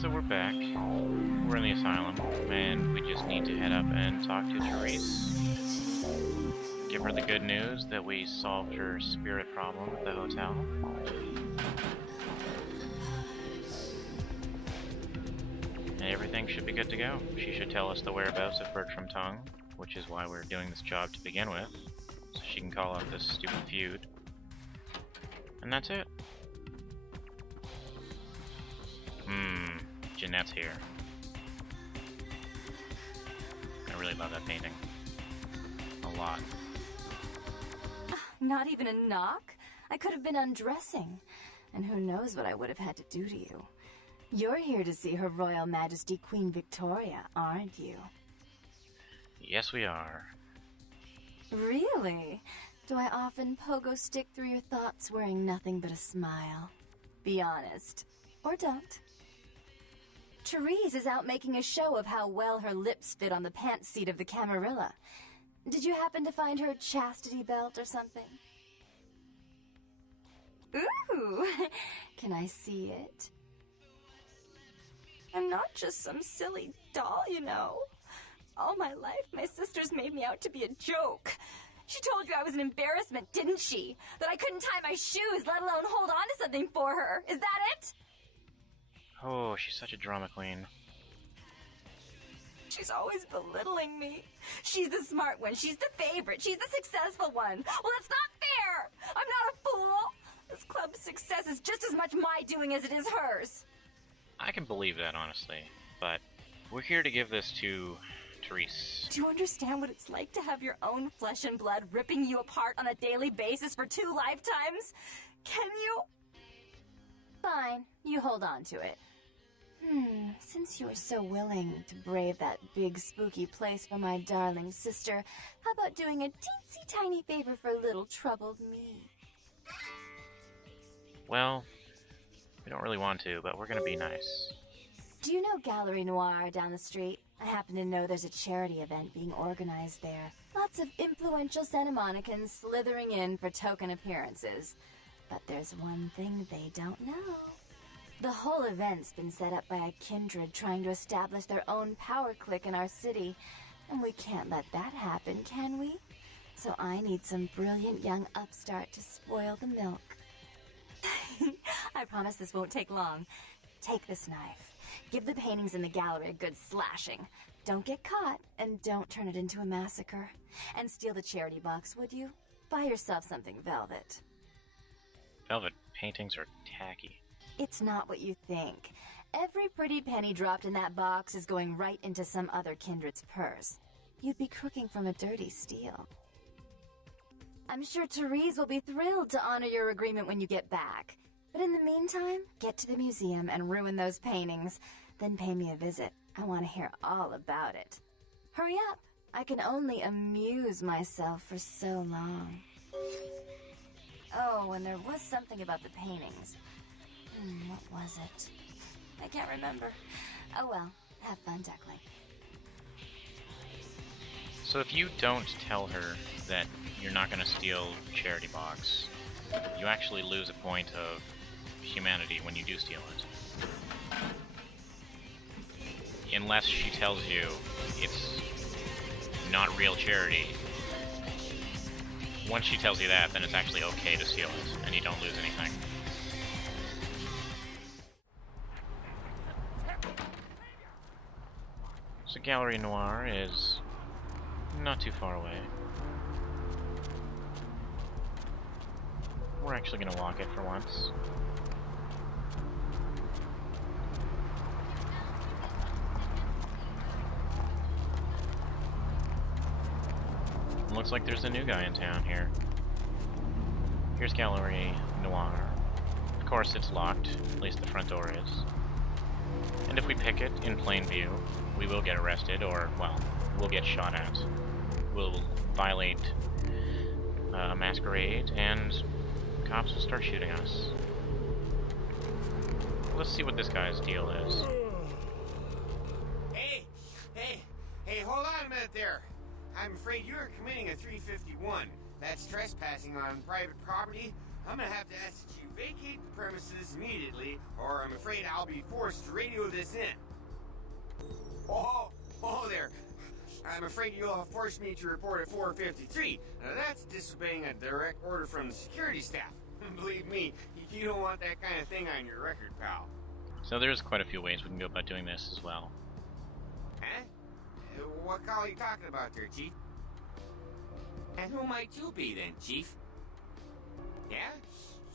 So we're back. We're in the asylum, and we just need to head up and talk to Therese. Give her the good news that we solved her spirit problem at the hotel. And everything should be good to go. She should tell us the whereabouts of Bertram Tongue, which is why we're doing this job to begin with, so she can call out this stupid feud. And that's it. Jeanette's here. I really love that painting. A lot. Not even a knock? I could have been undressing. And who knows what I would have had to do to you. You're here to see Her Royal Majesty Queen Victoria, aren't you? Yes, we are. Really? Do I often pogo stick through your thoughts wearing nothing but a smile? Be honest. Or don't. Therese is out making a show of how well her lips fit on the pants seat of the Camarilla. Did you happen to find her chastity belt or something? Ooh! Can I see it? I'm not just some silly doll, you know. All my life, my sisters made me out to be a joke. She told you I was an embarrassment, didn't she? That I couldn't tie my shoes, let alone hold on to something for her. Is that it? Oh, she's such a drama queen. She's always belittling me. She's the smart one. She's the favorite. She's the successful one. Well, it's not fair. I'm not a fool. This club's success is just as much my doing as it is hers. I can believe that, honestly. But we're here to give this to Therese. Do you understand what it's like to have your own flesh and blood ripping you apart on a daily basis for 2 lifetimes? Can you? Fine. You hold on to it. Since you are so willing to brave that big spooky place for my darling sister, how about doing a teensy tiny favor for little troubled me? Well, we don't really want to, but we're gonna be nice. Do you know Gallery Noir down the street? I happen to know there's a charity event being organized there. Lots of influential Santa Monicans slithering in for token appearances. But there's one thing they don't know. The whole event's been set up by a kindred trying to establish their own power clique in our city, and we can't let that happen, can we? So I need some brilliant young upstart to spoil the milk. I promise this won't take long. Take this knife. Give the paintings in the gallery a good slashing. Don't get caught, and don't turn it into a massacre. And steal the charity box, would you? Buy yourself something velvet. Velvet paintings are tacky. It's not what you think. Every pretty penny dropped in that box is going right into some other kindred's purse. You'd be crooking from a dirty steal. I'm sure Therese will be thrilled to honor your agreement when you get back. But in the meantime, get to the museum and ruin those paintings. Then pay me a visit. I want to hear all about it. Hurry up. I can only amuse myself for so long. Oh, and there was something about the paintings. What was it? I can't remember. Oh well, have fun, Duckling. So if you don't tell her that you're not gonna steal the charity box, you actually lose a point of humanity when you do steal it. Unless she tells you it's not real charity. Once she tells you that, then it's actually okay to steal it, and you don't lose anything. So Gallery Noir is not too far away. We're actually gonna walk it for once. Looks like there's a new guy in town here. Here's Gallery Noir. Of course it's locked, at least the front door is. And if we pick it in plain view, we will get arrested, or, well, we'll get shot at. We'll violate a masquerade, and cops will start shooting us. Let's see what this guy's deal is. Hey, hold on a minute there. I'm afraid you're committing a 351. That's trespassing on private property I'm gonna have to ask that you vacate the premises immediately, or I'm afraid I'll be forced to radio this in. Oh there. I'm afraid you'll have forced me to report at 453. Now that's disobeying a direct order from the security staff. Believe me, you don't want that kind of thing on your record, pal. So there's quite a few ways we can go about doing this as well. Huh? What call are you talking about there, Chief? And who might you be then, Chief? Yeah?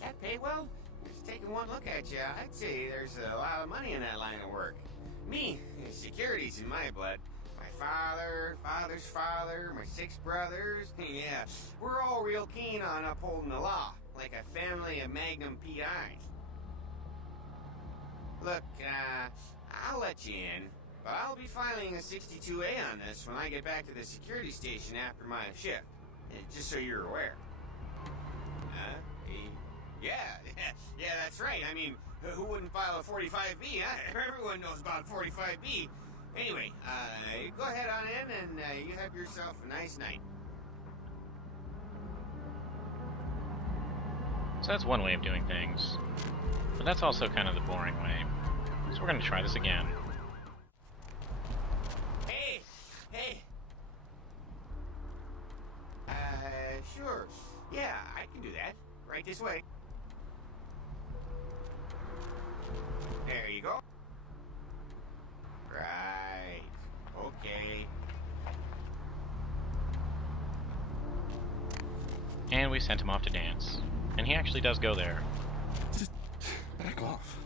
That pay well? Just taking one look at you, I'd say there's a lot of money in that line of work. Me, security's in my blood. My father, father's father, my 6 brothers. Yeah, we're all real keen on upholding the law, like a family of Magnum PIs. Look, I'll let you in, but I'll be filing a 62A on this when I get back to the security station after my shift. Just so you're aware. Yeah, yeah, that's right. I mean, who wouldn't file a 45B, huh? Everyone knows about 45B. Anyway, go ahead on in and you have yourself a nice night. So that's one way of doing things, but that's also kind of the boring way. So we're going to try this again. Hey! Sure. Yeah, I can do that. Right this way. There you go. Right. Okay. And we sent him off to dance. And he actually does go there. Just back off.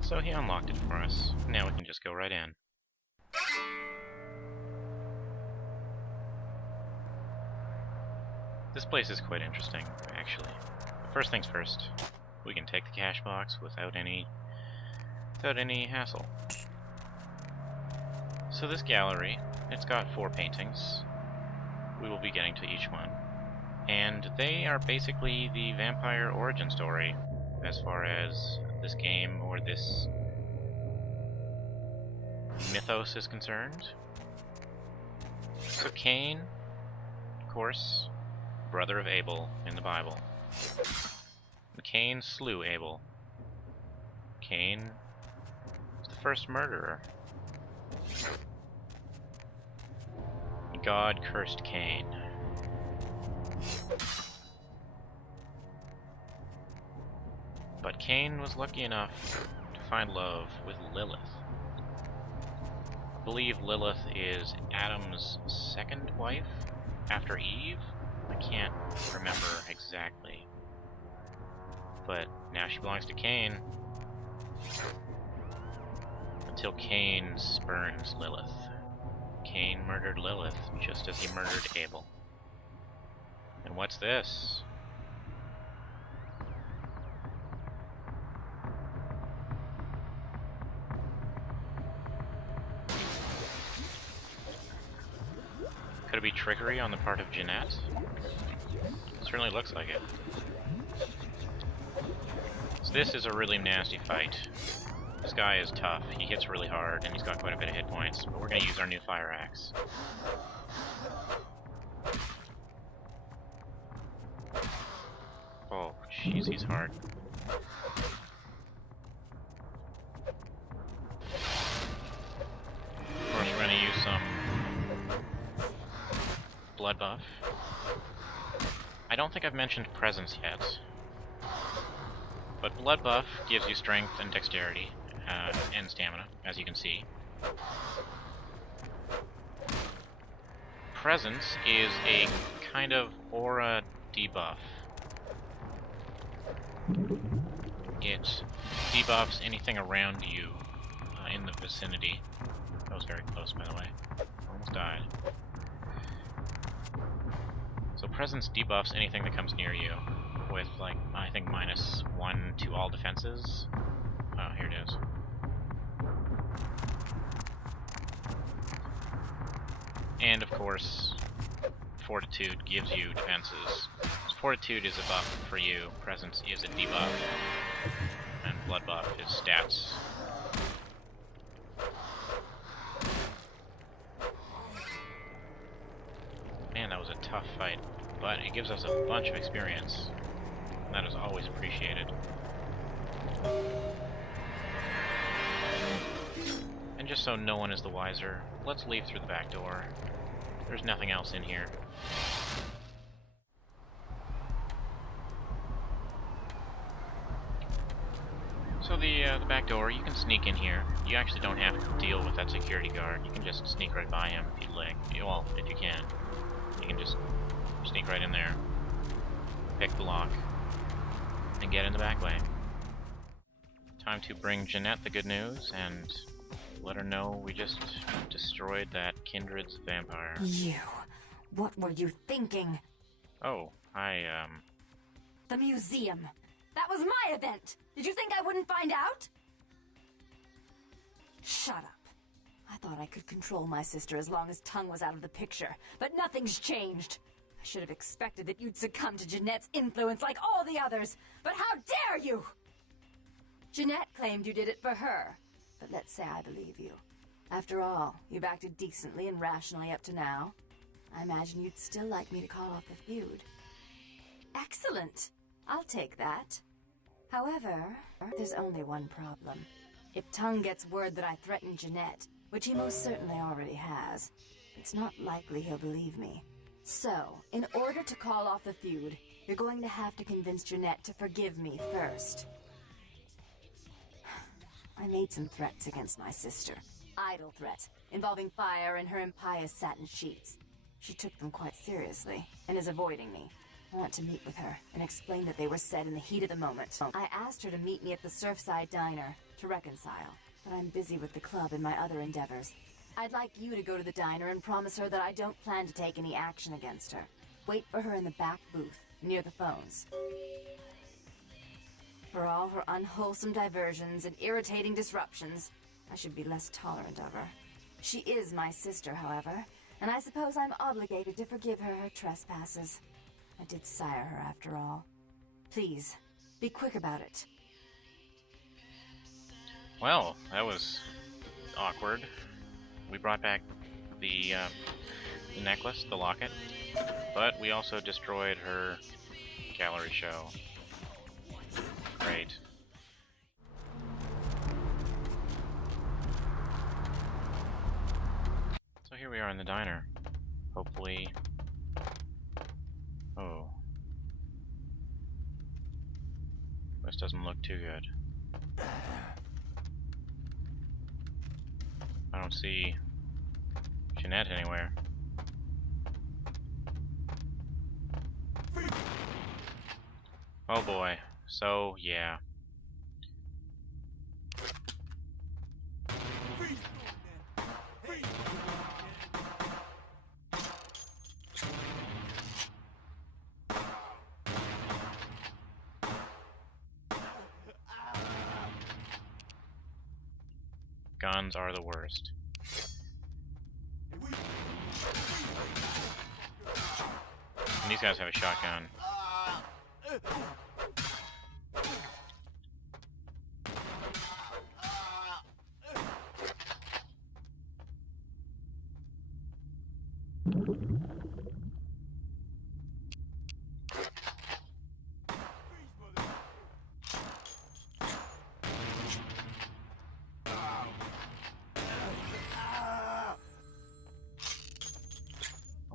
So he unlocked it for us. Now we can just go right in. This place is quite interesting, actually. First things first, we can take the cash box without any hassle. So this gallery, it's got 4 paintings. We will be getting to each one. And they are basically the vampire origin story, as far as this game or this mythos is concerned. So Cain, of course, brother of Abel in the Bible. Cain slew Abel. Cain was the first murderer. God cursed Cain. But Cain was lucky enough to find love with Lilith. I believe Lilith is Adam's 2nd wife after Eve. I can't remember exactly. But now she belongs to Cain. Until Cain spurns Lilith. Cain murdered Lilith just as he murdered Abel. And what's this? Could it be trickery on the part of Jeanette? Certainly looks like it. So this is a really nasty fight. This guy is tough. He hits really hard, and he's got quite a bit of hit points. But we're going to use our new fire axe. Oh, jeez, he's hard. Of course, we're going to use some blood buff. I don't think I've mentioned presence yet. But blood buff gives you strength and dexterity, and stamina, as you can see. Presence is a kind of aura debuff. It debuffs anything around you in the vicinity. That was very close, by the way. Almost died. So presence debuffs anything that comes near you with, like, I think -1 to all defenses. Oh, here it is. And of course, Fortitude gives you defenses. Fortitude is a buff for you, Presence is a debuff. blood buff, his stats. Man, that was a tough fight, but it gives us a bunch of experience. And that is always appreciated. And just so no one is the wiser, let's leave through the back door. There's nothing else in here. So the back door, you can sneak in here. You actually don't have to deal with that security guard. You can just sneak right by him if you'd like. Well, if you can. You can just sneak right in there, pick the lock, and get in the back way. Time to bring Jeanette the good news and let her know we just destroyed that Kindred's vampire. You. What were you thinking? Oh, The museum. That was my event. Did you think I wouldn't find out? Shut up. I thought I could control my sister as long as Tongue was out of the picture, but nothing's changed. I should have expected that you'd succumb to Jeanette's influence like all the others, but how dare you! Jeanette claimed you did it for her, but let's say I believe you. After all, you've acted decently and rationally up to now. I imagine you'd still like me to call off the feud. Excellent! I'll take that. However, there's only one problem. If Tongue gets word that I threatened Jeanette, which he most certainly already has, it's not likely he'll believe me. So, in order to call off the feud, you're going to have to convince Jeanette to forgive me first. I made some threats against my sister. Idle threats, involving fire and her impious satin sheets. She took them quite seriously, and is avoiding me. I want to meet with her, and explain that they were said in the heat of the moment. I asked her to meet me at the Surfside Diner, to reconcile, but I'm busy with the club and my other endeavors. I'd like you to go to the diner and promise her that I don't plan to take any action against her. Wait for her in the back booth, near the phones. For all her unwholesome diversions and irritating disruptions, I should be less tolerant of her. She is my sister, however, and I suppose I'm obligated to forgive her her trespasses. I did sire her after all. Please, be quick about it. Well, that was awkward. We brought back the necklace, the locket, but we also destroyed her gallery show. Great. So here we are in the diner. Hopefully... Oh. This doesn't look too good. I don't see Jeanette anywhere. Oh boy. So, yeah. Guns are the worst. And these guys have a shotgun.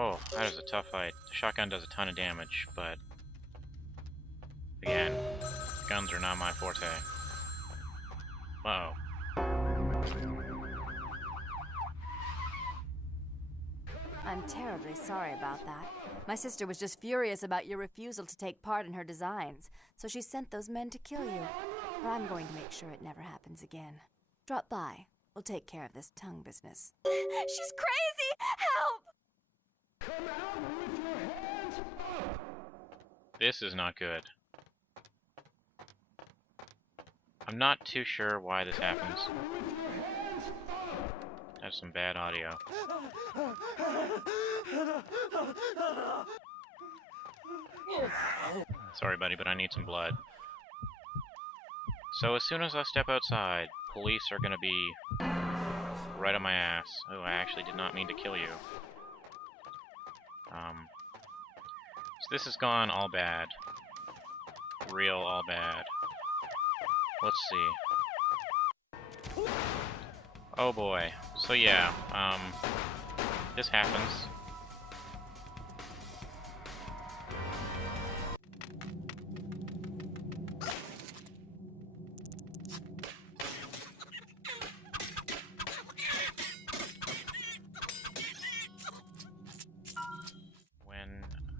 Oh, that is a tough fight. The shotgun does a ton of damage, but again, guns are not my forte. Uh-oh. I'm terribly sorry about that. My sister was just furious about your refusal to take part in her designs, so she sent those men to kill you. But I'm going to make sure it never happens again. Drop by. We'll take care of this tongue business. She's crazy! Help! Come out with your hands up! This is not good. I'm not too sure why this happens. That's some bad audio. Sorry, buddy, but I need some blood. So as soon as I step outside, police are gonna be right on my ass. Oh, I actually did not mean to kill you. So this has gone all bad. Real all bad. Let's see. Oh boy. So yeah, this happens.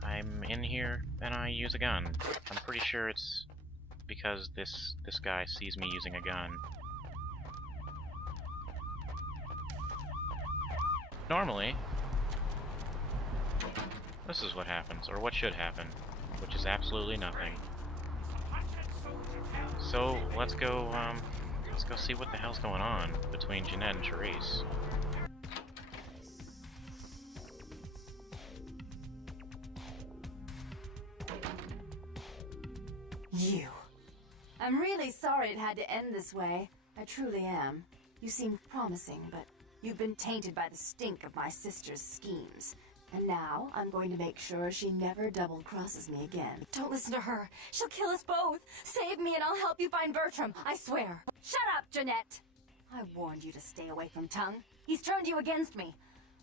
I'm in here and I use a gun. I'm pretty sure it's because this guy sees me using a gun. Normally, this is what happens, or what should happen, which is absolutely nothing. So let's go see what the hell's going on between Jeanette and Therese. You. I'm really sorry it had to end this way. I truly am. You seemed promising, but you've been tainted by the stink of my sister's schemes. And now, I'm going to make sure she never double-crosses me again. Don't listen to her. She'll kill us both. Save me and I'll help you find Bertram, I swear. Shut up, Jeanette! I warned you to stay away from Tongue. He's turned you against me.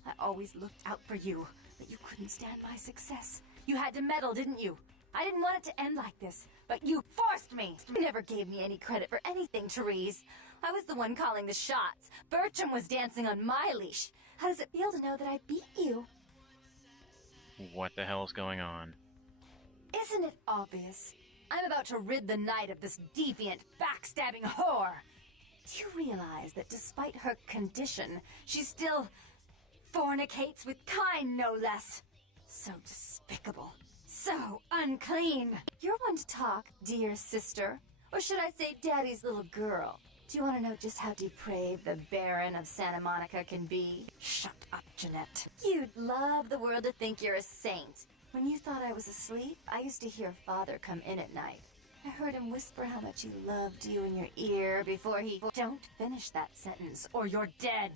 I always looked out for you, but you couldn't stand my success. You had to meddle, didn't you? I didn't want it to end like this, but you forced me! You never gave me any credit for anything, Therese. I was the one calling the shots. Bertram was dancing on my leash. How does it feel to know that I beat you? What the hell is going on? Isn't it obvious? I'm about to rid the night of this deviant, backstabbing whore. Do you realize that despite her condition, she still fornicates with kind, no less? So despicable. So unclean. You're one to talk, dear sister. Or should I say daddy's little girl? Do you want to know just how depraved the Baron of Santa Monica can be? Shut up, Jeanette. You'd love the world to think you're a saint. When you thought I was asleep, I used to hear Father come in at night. I heard him whisper how much he loved you in your ear before he... Don't finish that sentence, or you're dead.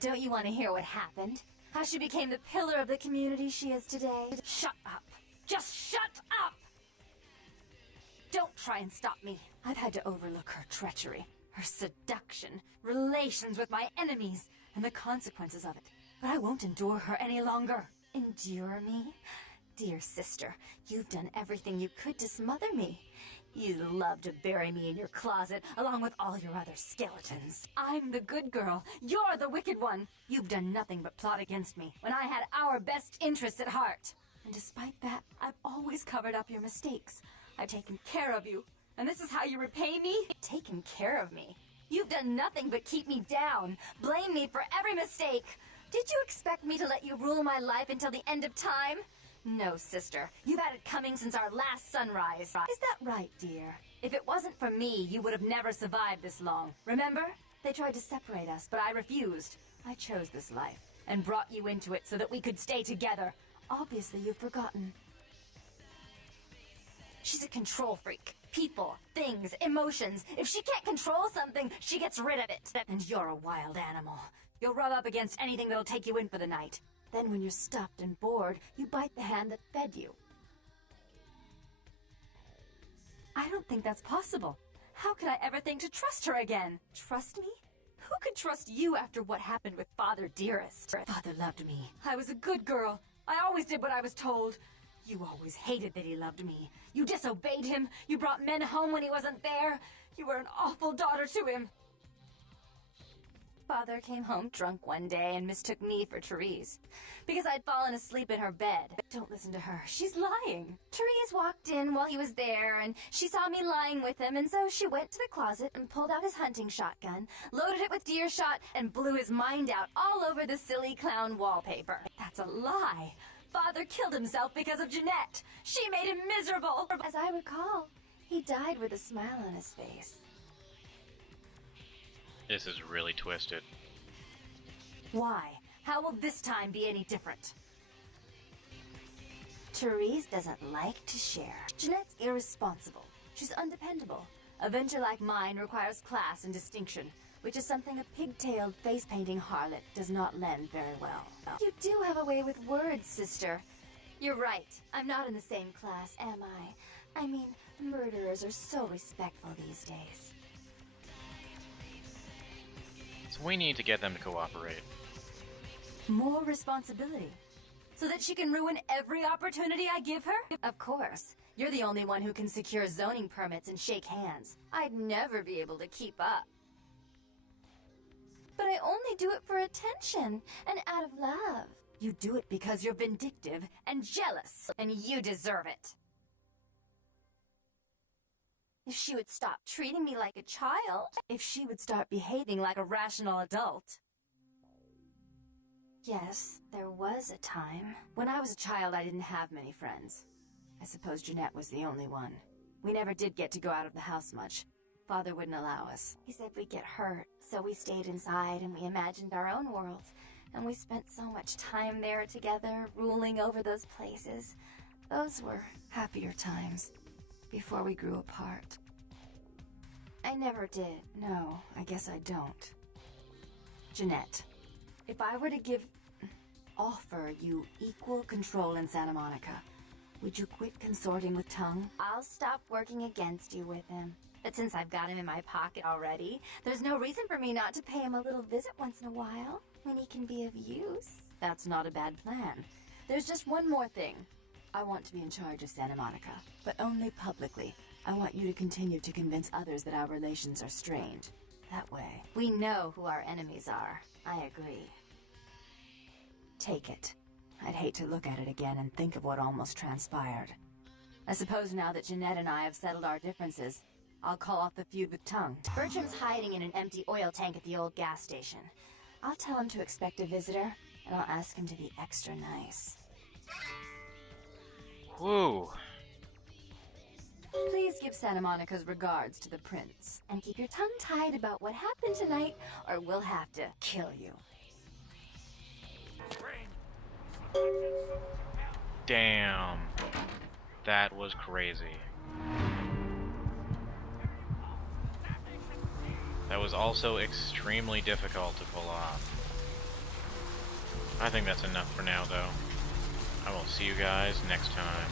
Don't you want to hear what happened? How she became the pillar of the community she is today? Shut up. Just shut up! Don't try and stop me. I've had to overlook her treachery, her seduction, relations with my enemies, and the consequences of it. But I won't endure her any longer. Endure me? Dear sister, you've done everything you could to smother me. You love to bury me in your closet, along with all your other skeletons. I'm the good girl. You're the wicked one. You've done nothing but plot against me, when I had our best interests at heart. And despite that, I've always covered up your mistakes. I've taken care of you. And this is how you repay me? Taken care of me? You've done nothing but keep me down, blame me for every mistake. Did you expect me to let you rule my life until the end of time? No, sister. You've had it coming since our last sunrise. Is that right, dear? If it wasn't for me, you would have never survived this long. Remember? They tried to separate us, but I refused. I chose this life, and brought you into it so that we could stay together. Obviously, you've forgotten. She's a control freak. People, things, emotions. If she can't control something, she gets rid of it. And you're a wild animal. You'll rub up against anything that'll take you in for the night. Then when you're stuffed and bored, you bite the hand that fed you. I don't think that's possible. How could I ever think to trust her again? Trust me? Who could trust you after what happened with Father Dearest? Father loved me. I was a good girl. I always did what I was told. You always hated that he loved me. You disobeyed him. You brought men home when he wasn't there. You were an awful daughter to him. Father came home drunk one day and mistook me for Therese. Because I'd fallen asleep in her bed. Don't listen to her. She's lying. Therese walked in while he was there, and she saw me lying with him, and so she went to the closet and pulled out his hunting shotgun, loaded it with deer shot, and blew his mind out all over the silly clown wallpaper. That's a lie. Father killed himself because of Jeanette. She made him miserable. As I recall, he died with a smile on his face. This is really twisted. Why? How will this time be any different? Therese doesn't like to share. Jeanette's irresponsible. She's undependable. A venture like mine requires class and distinction, which is something a pigtailed, face-painting harlot does not lend very well. You do have a way with words, sister. You're right. I'm not in the same class, am I? I mean, murderers are so respectful these days. So we need to get them to cooperate. More responsibility. So that she can ruin every opportunity I give her? Of course. You're the only one who can secure zoning permits and shake hands. I'd never be able to keep up. But I only do it for attention and out of love. You do it because you're vindictive and jealous, and you deserve it. If she would stop treating me like a child, if she would start behaving like a rational adult. Yes, there was a time. When I was a child, I didn't have many friends. I suppose Jeanette was the only one. We never did get to go out of the house much. Father wouldn't allow us. He said we'd get hurt, so we stayed inside and we imagined our own worlds. And we spent so much time there together, ruling over those places. Those were happier times, before we grew apart. I never did. No, I guess I don't. Jeanette, if I were to offer you equal control in Santa Monica, would you quit consorting with Tongue? I'll stop working against you with him. But since I've got him in my pocket already, there's no reason for me not to pay him a little visit once in a while, when he can be of use. That's not a bad plan. There's just one more thing. I want to be in charge of Santa Monica, but only publicly. I want you to continue to convince others that our relations are strained. That way, we know who our enemies are. I agree. Take it. I'd hate to look at it again and think of what almost transpired. I suppose now that Jeanette and I have settled our differences, I'll call off the feud with Tongue. Bertram's hiding in an empty oil tank at the old gas station. I'll tell him to expect a visitor, and I'll ask him to be extra nice. Woo! Please give Santa Monica's regards to the prince, and keep your tongue tied about what happened tonight, or we'll have to kill you. Damn. That was crazy. That was also extremely difficult to pull off. I think that's enough for now, though. I will see you guys next time.